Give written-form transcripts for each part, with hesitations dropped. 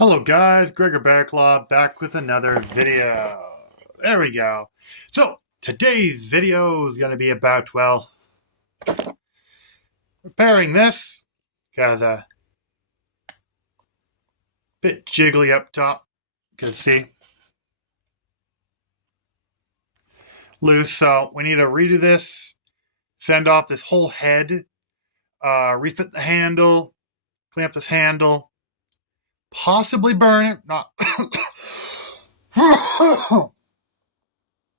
Hello guys, Gregor Bearclaw back with another video. There we go. So, today's video is going to be about, well, repairing this. Because a bit jiggly up top. You can see. Loose, so we need to redo this. Send off this whole head. Refit the handle. Clean up this handle. Possibly burn it. Not...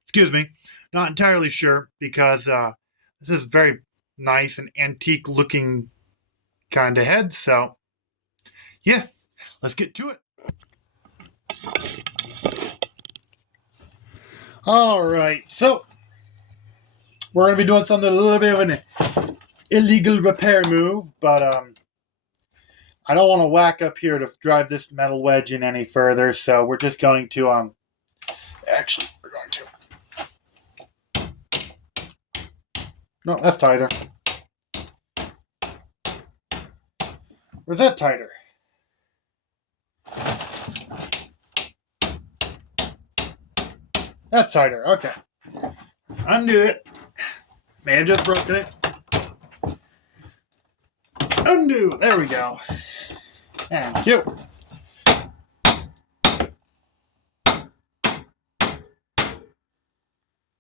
Excuse me. Not entirely sure because this is very nice and antique looking kind of head. So, yeah, let's get to it. All right, so we're going to be doing something a little bit of an illegal repair move, but I don't want to whack up here to drive this metal wedge in any further, so we're just going to, actually, we're going to. No, that's tighter. Where's that tighter? That's tighter. Okay. Undo it. May have just broken it. Undo. There we go. Thank you.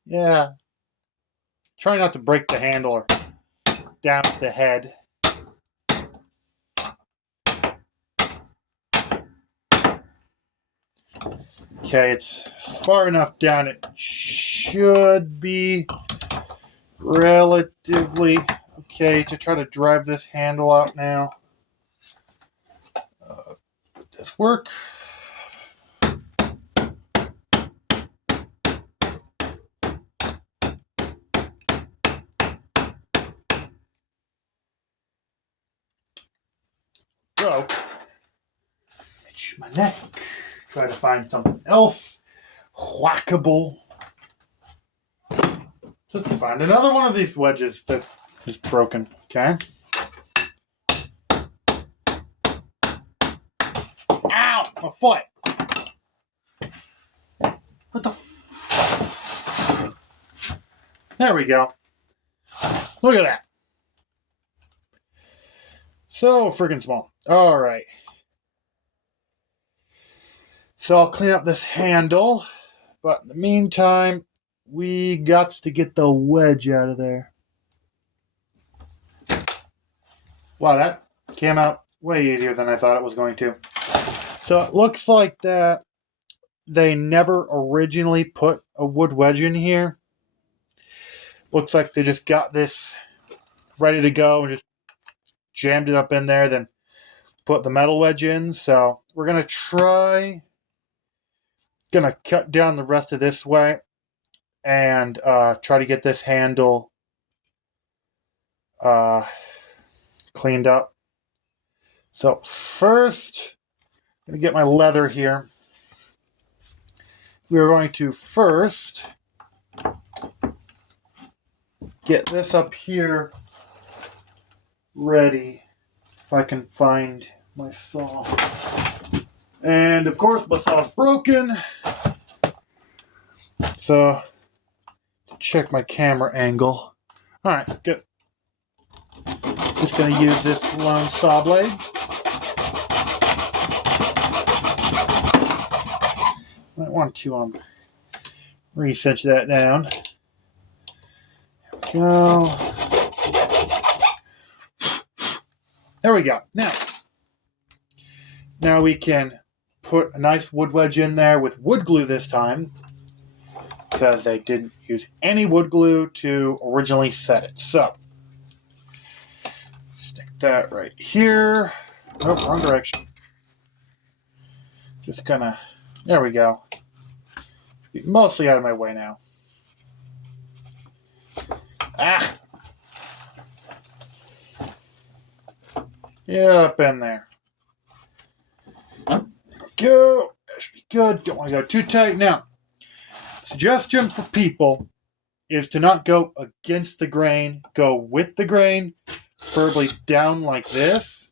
Yeah. Try not to break the handle or damage the head. Okay, it's far enough down. It should be relatively okay to try to drive this handle out now. Would this work? Go. Itch my neck. Try to find something else whackable. Let's find another one of these wedges that is broken. Okay. Ow! My foot! What the There we go. Look at that. So freaking small. Alright. So I'll clean up this handle. But in the meantime, we got to get the wedge out of there. Wow, that came out way easier than I thought it was going to. So it looks like that they never originally put a wood wedge in here. Looks like they just got this ready to go and just jammed it up in there, then put the metal wedge in. So we're going to try... Gonna cut down the rest of this way and try to get this handle cleaned up. So first, I'm gonna get my leather here. We are going to first get this up here ready. If I can find my saw. And of course, my saw's broken. So, to check my camera angle. Alright, good. Just going to use this long saw blade. Might want to recinch that down. There we go. There we go. Now we can put a nice wood wedge in there with wood glue this time, because they didn't use any wood glue to originally set it. So, stick that right here. Nope, wrong direction. Just gonna, there we go. Be mostly out of my way now. Ah! Get up in there. Go. That should be good. Don't want to go too tight. Now, suggestion for people is to not go against the grain. Go with the grain, preferably down like this.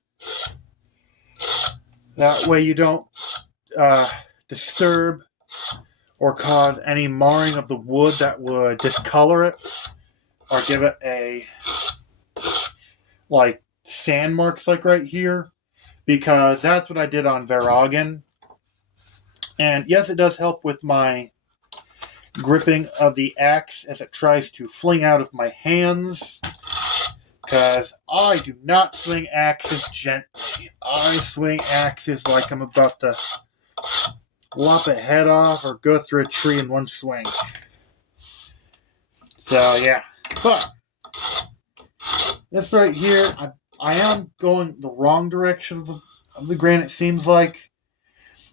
That way you don't disturb or cause any marring of the wood that would discolor it or give it a like sand marks like right here, because that's what I did on Veragen. And yes, it does help with my gripping of the axe as it tries to fling out of my hands, because I do not swing axes gently. I swing axes like I'm about to lop a head off or go through a tree in one swing. So yeah, but this right here, I am going the wrong direction of the grain, it seems like,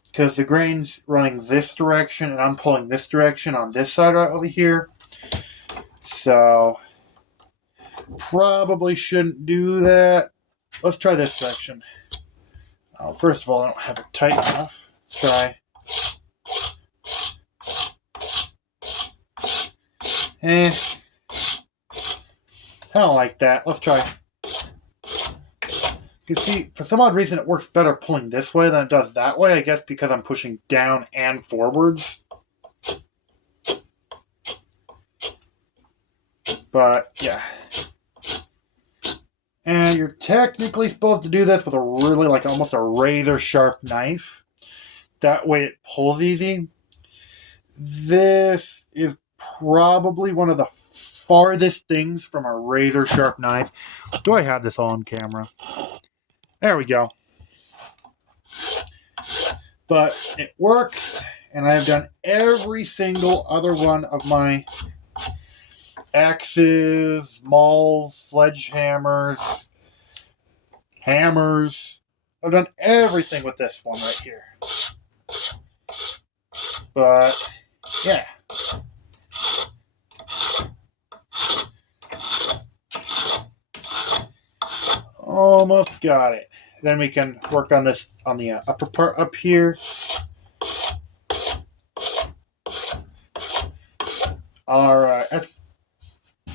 because the grain's running this direction and I'm pulling this direction on this side right over here. So probably shouldn't do that. Let's try this direction. Oh, first of all, I don't have it tight enough. Let's try. I don't like that. Let's try. You can see, for some odd reason, it works better pulling this way than it does that way. I guess because I'm pushing down and forwards. But, yeah. And you're technically supposed to do this with a really, like, almost a razor-sharp knife. That way it pulls easy. This is probably one of the farthest things from a razor-sharp knife. Do I have this on camera? There we go. But it works, and I have done every single other one of my axes, mauls, sledgehammers, hammers. I've done everything with this one right here. But, yeah. Almost got it. Then we can work on this on the upper part up here. Alright. That's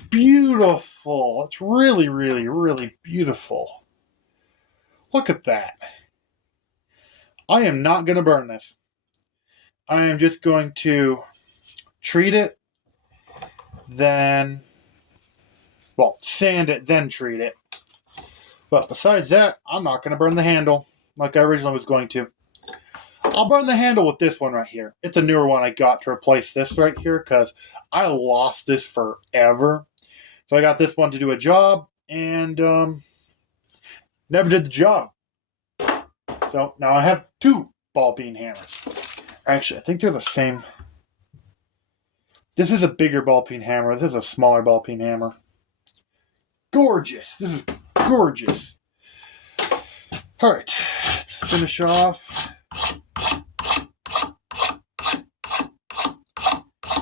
beautiful. It's really, really, really beautiful. Look at that. I am not going to burn this. I am just going to treat it, then, well, sand it, then treat it. But besides that, I'm not going to burn the handle like I originally was going to. I'll burn the handle with this one right here. It's a newer one I got to replace this right here because I lost this forever. So I got this one to do a job and never did the job. So now I have two ball peen hammers. Actually, I think they're the same. This is a bigger ball peen hammer. This is a smaller ball peen hammer. Gorgeous. This is gorgeous. All right, let's finish off.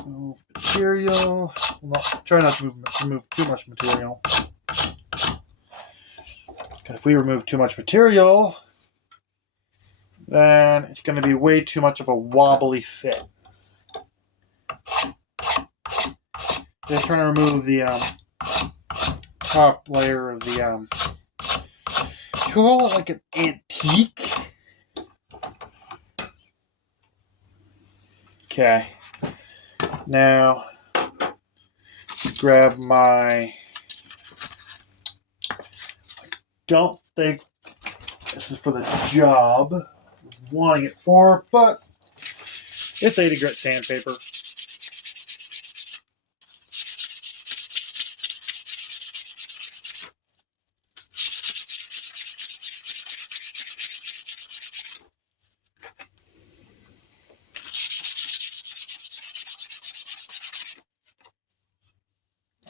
Move material. Try not to remove too much material. Because if we remove too much material, then it's going to be way too much of a wobbly fit. Just trying to remove the top layer of the call it like an antique. Okay. Now grab my, don't think this is for the job I was wanting it for, but it's 80 grit sandpaper.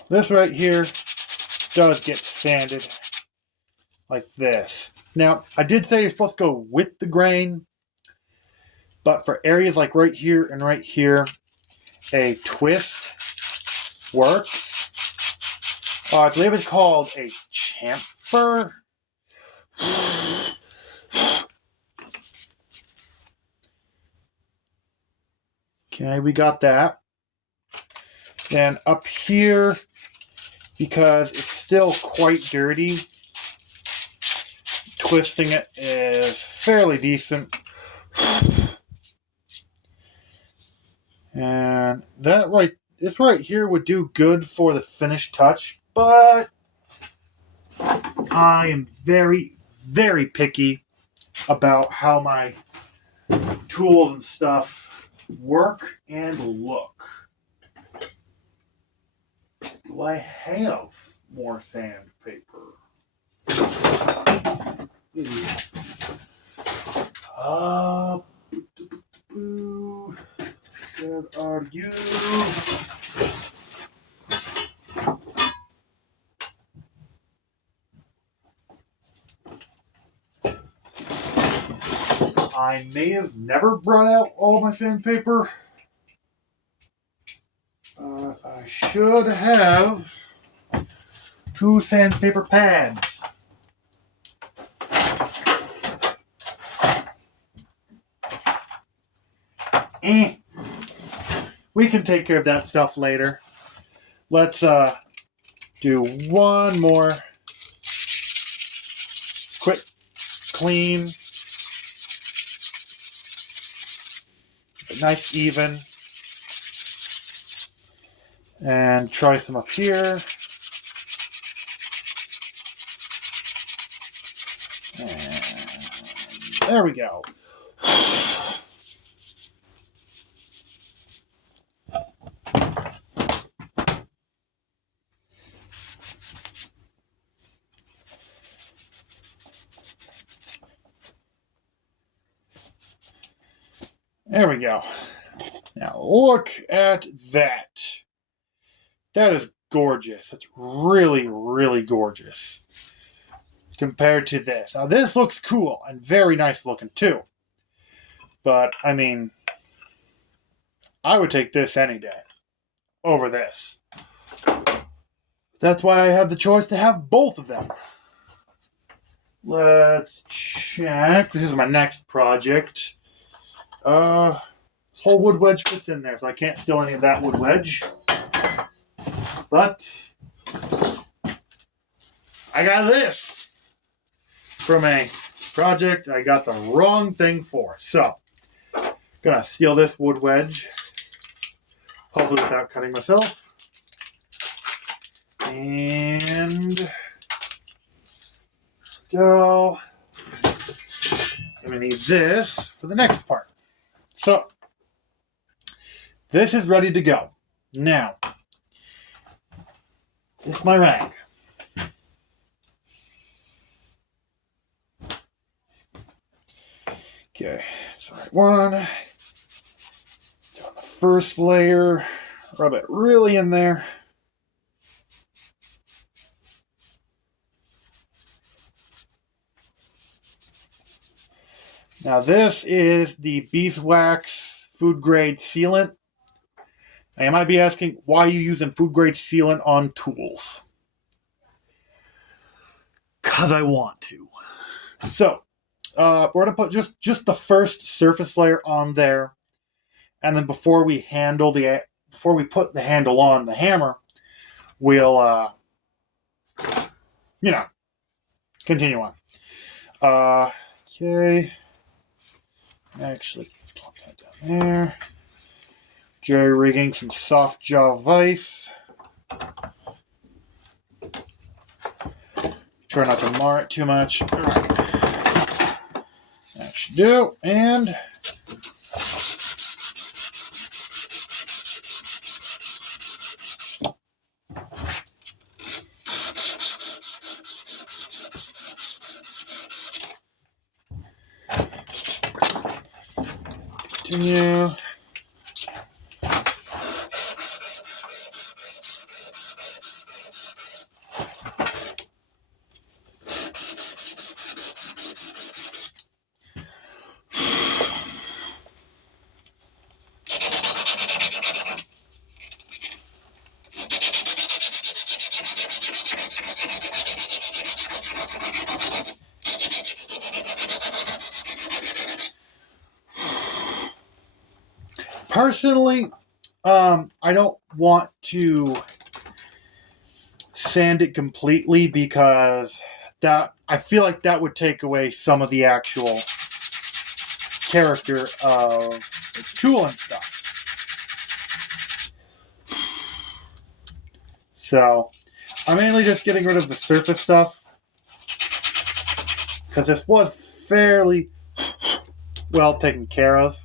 This right here does get sanded like this. Now, I did say you're supposed to go with the grain, but for areas like right here and right here, a twist works. I believe it's called a chamfer. Okay, we got that. Then up here, because it's still quite dirty, twisting it is fairly decent. And this right here would do good for the finished touch, but I am very, very picky about how my tools and stuff work and look. Do I have more sandpaper? Where are you? I may have never brought out all my sandpaper. I should have 2 sandpaper pads. We can take care of that stuff later. Let's do one more quick clean. Nice even. And try some up here. And there we go. There we go. Now look at that. That is gorgeous. That's really, really gorgeous. Compared to this. Now this looks cool and very nice looking too. But, I mean, I would take this any day over this. That's why I have the choice to have both of them. Let's check. This is my next project. This whole wood wedge fits in there, so I can't steal any of that wood wedge. But I got this from a project I got the wrong thing for. So, gonna steal this wood wedge, hopefully without cutting myself. And go. I'm gonna need this for the next part. So, this is ready to go. Now, this is my rag. Okay, so right one. Doing the first layer. Rub it really in there. Now this is the beeswax food grade sealant. Now you might be asking, why are you using food grade sealant on tools? Because I want to. So, we're going to put just the first surface layer on there. And then before we put the handle on the hammer, we'll, continue on. Okay. Actually, plop that down there. Jerry rigging some soft jaw vise. Try not to mar it too much. All right. That should do. And continue. Personally, I don't want to sand it completely because I feel like that would take away some of the actual character of tool and stuff. So I'm mainly just getting rid of the surface stuff because this was fairly well taken care of.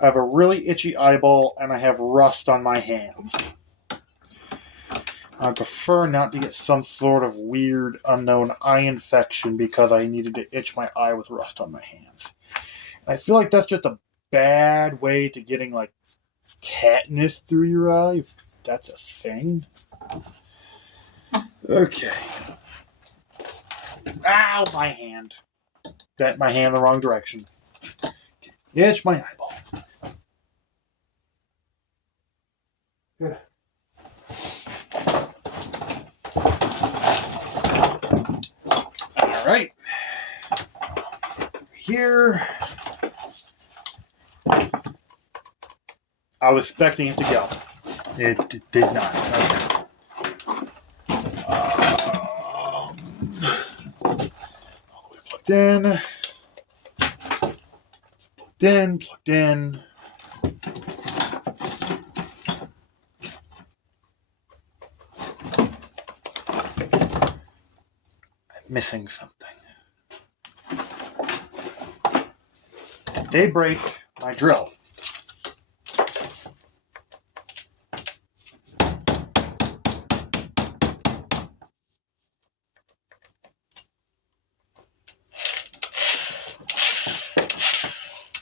I have a really itchy eyeball and I have rust on my hands. I prefer not to get some sort of weird unknown eye infection because I needed to itch my eye with rust on my hands. I feel like that's just a bad way to getting like tetanus through your eye, if that's a thing. Okay. Ow, my hand. Bent my hand the wrong direction. Itch my eyeball. Good. All right. Here. I was expecting it to go. It did not. Okay. Plugged in. Plugged in. I'm missing something. Did they break my drill?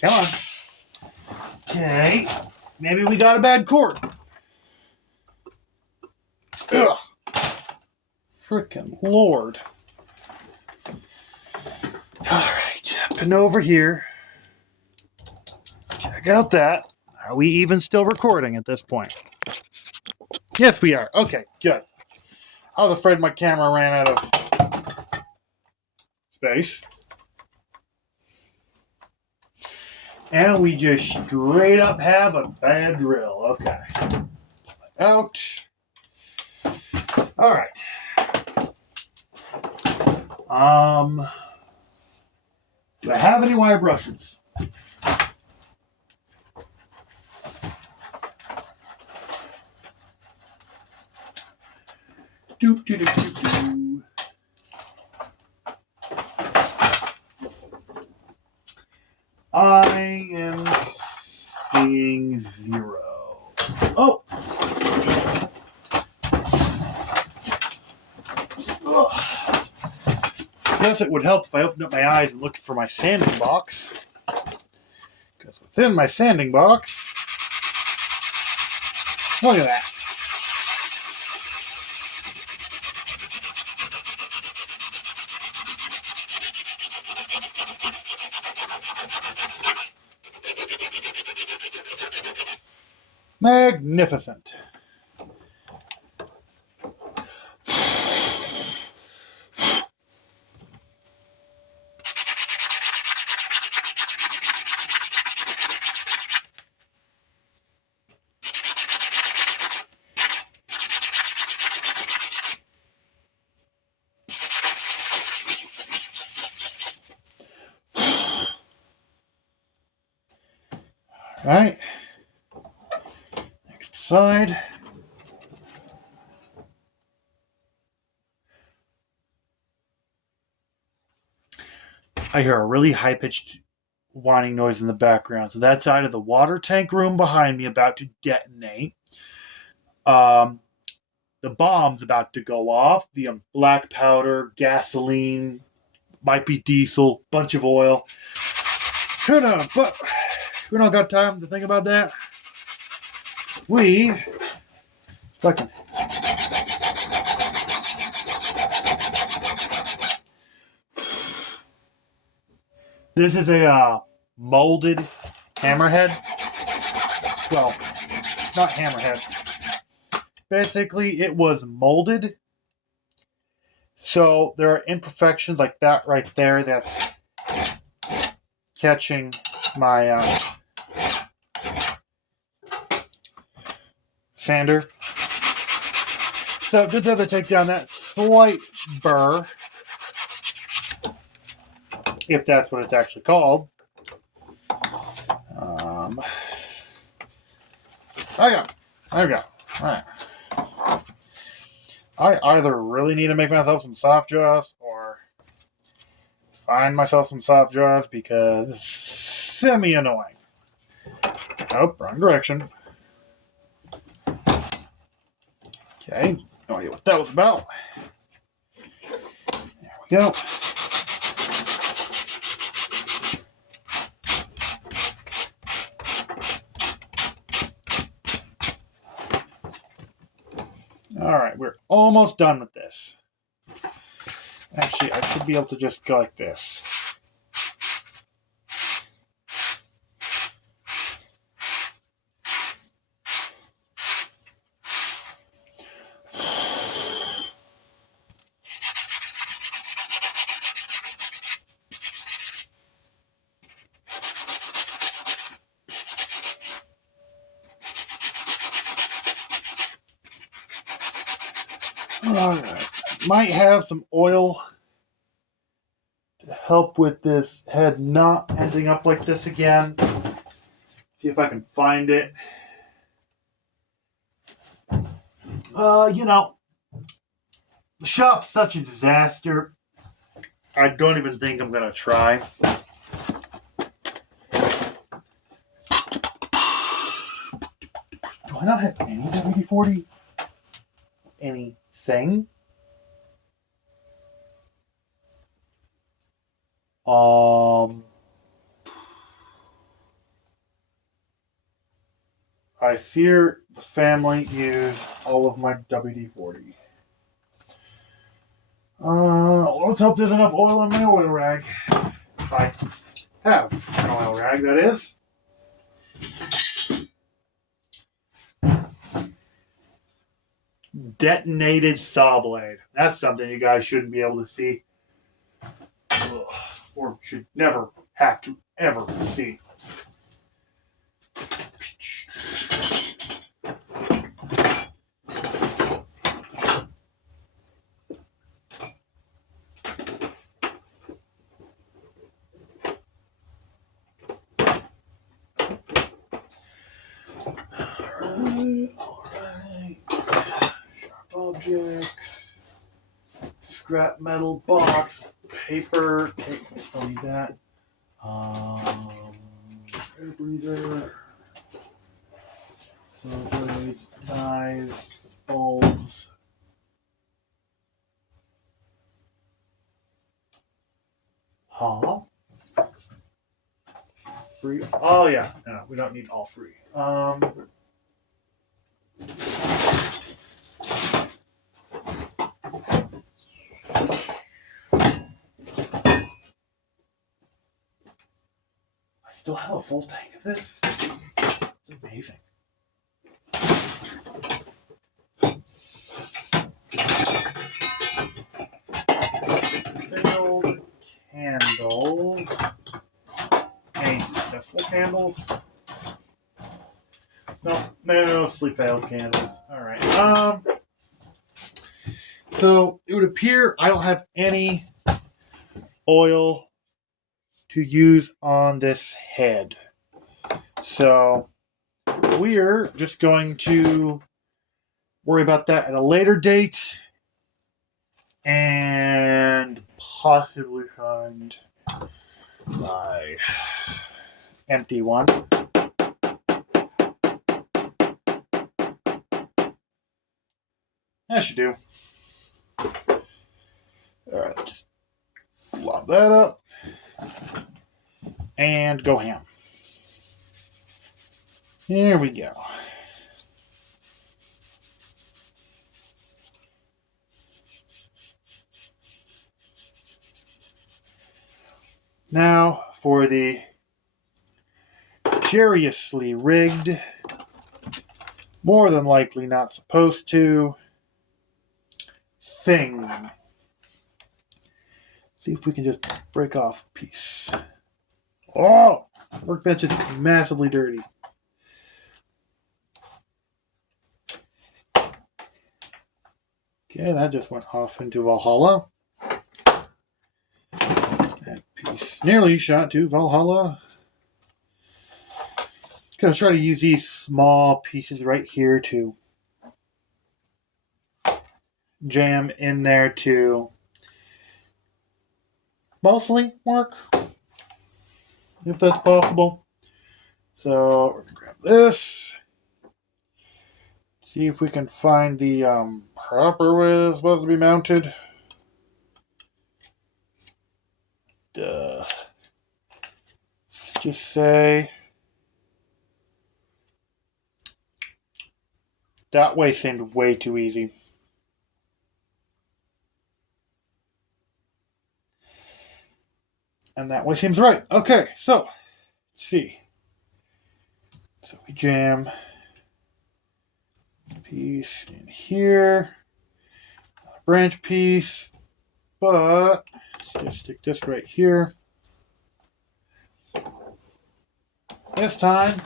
Come on. Okay. Maybe we got a bad cord. Ugh. Frickin' Lord. Alright. Up and over here. Check out that. Are we even still recording at this point? Yes, we are. Okay, good. I was afraid my camera ran out of space. And we just straight up have a bad drill. Okay. Out. All right. Do I have any wire brushes? Doop, doop, doop, doop, doop. I am seeing 0. Oh! Ugh. Guess it would help if I opened up my eyes and looked for my sanding box. Because within my sanding box, look at that. Magnificent. All right. Next side. I hear a really high-pitched whining noise in the background. So that's out of the water tank room behind me about to detonate. The bomb's about to go off. The black powder, gasoline, might be diesel, bunch of oil. Who knows? But we don't got time to think about that. We fucking this is a molded hammerhead. Well, not hammerhead. Basically, it was molded. So there are imperfections like that right there that's catching my sander. So just have to take down that slight burr. if that's what it's actually called. There we go. All right. I either really need to make myself some soft jaws or find myself some soft jaws because it's semi-annoying. Oh, wrong direction. Okay, no idea what that was about. There we go. Alright, we're almost done with this. Actually, I should be able to just go like this. Alright, might have some oil to help with this head not ending up like this again. See if I can find it. You know, the shop's such a disaster. I don't even think I'm gonna try. Do I not have any WD-40? Anything? I fear the family used all of my WD-40. Let's hope there's enough oil in my oil rag. If I have an oil rag, that is. Detonated saw blade. That's something you guys shouldn't be able to see. Ugh. Or should never have to ever see. Alright. Sharp objects. Scrap metal box. Paper. Okay, I still need that. Air breather. Saw blades. Knives. Bulbs. Huh? Free. Oh, yeah. No, we don't need all free. I still have a full tank of this. It's amazing. Filled candles. Any successful candles? No, mostly failed candles. Alright. So it would appear I don't have any oil to use on this head. So we're just going to worry about that at a later date and possibly find my empty one. That should do. Alright, let's just lob that up and go ham. There we go. Now for the curiously rigged, more than likely not supposed to, thing. See if we can just break off a piece. Oh! Workbench is massively dirty. Okay, that just went off into Valhalla. And piece nearly shot to Valhalla. Gonna try to use these small pieces right here to jam in there to mostly work, if that's possible. So we're gonna grab this. See if we can find the proper way it's supposed to be mounted. Let's just say that way seemed way too easy. And that way seems right. Okay, so let's see. So we jam this piece in here, branch piece, but let's just stick this right here. This time,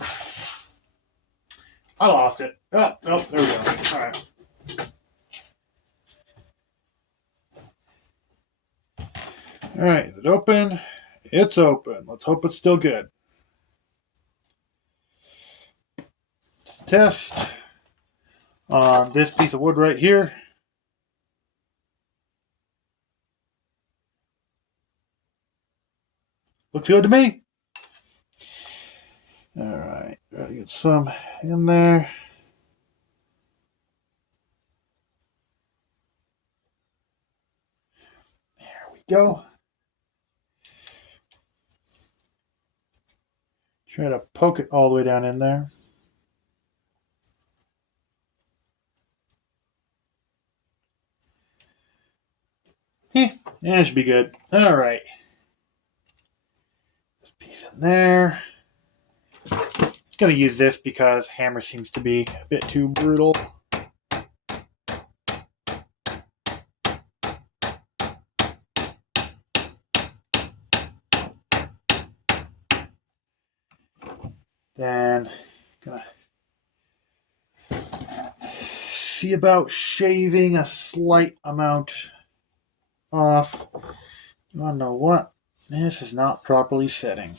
I lost it. Oh, there we go. All right. All right, is it open? It's open. Let's hope it's still good. Let's test on this piece of wood right here. Looks good to me. All right, gotta get some in there. There we go. Try to poke it all the way down in there. Yeah, that should be good. All right. This piece in there. Gonna use this because hammer seems to be a bit too brutal. Then gonna see about shaving a slight amount off. You wanna know what? This is not properly setting.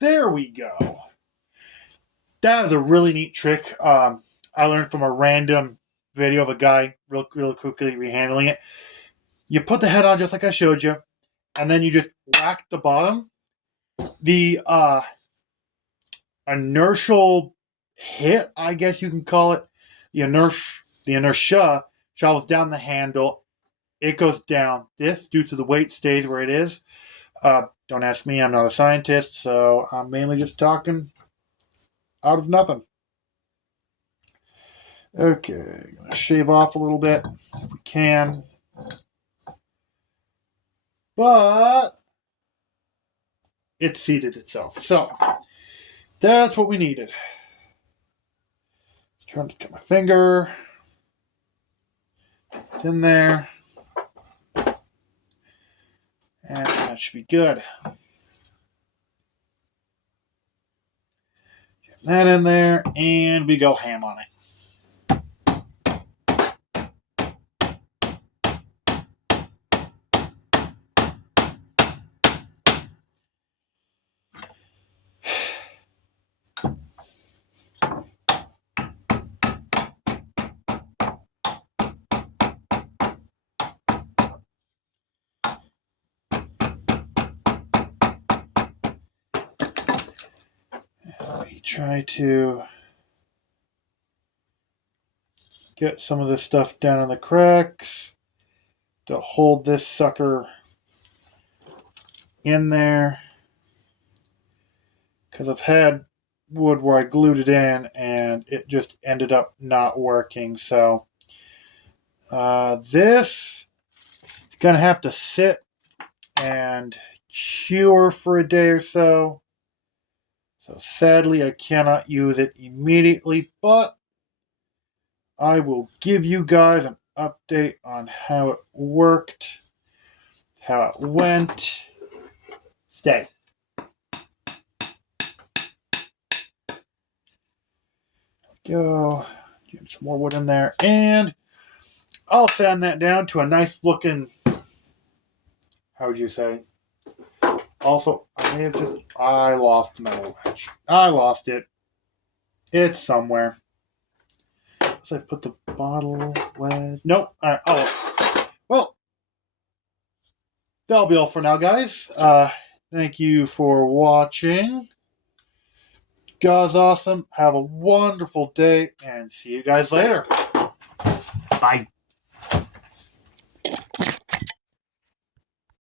There we go. That is a really neat trick. I learned from a random video of a guy real quickly rehandling it. You put the head on just like I showed you, and then you just whack the bottom. The inertial hit, I guess you can call it, the inertia travels down the handle. It goes down. This, due to the weight, stays where it is. Don't ask me. I'm not a scientist, so I'm mainly just talking out of nothing. Okay, gonna shave off a little bit if we can. But it seated itself. So that's what we needed. Trying to cut my finger. It's in there. And that should be good. Get that in there, and we go ham on it. We try to get some of this stuff down in the cracks to hold this sucker in there, because I've had wood where I glued it in and it just ended up not working. So this is gonna have to sit and cure for a day or so. So sadly I cannot use it immediately, but I will give you guys an update on how it worked, how it went. Stay. Go. Get some more wood in there. And I'll sand that down to a nice looking, how would you say? Also, I lost the metal wedge. I lost it. It's somewhere. Let's put the bottle wedge. Nope. All right. Oh, well, that'll be all for now, guys. Thank you for watching. Guys, awesome. Have a wonderful day, and see you guys later. Bye.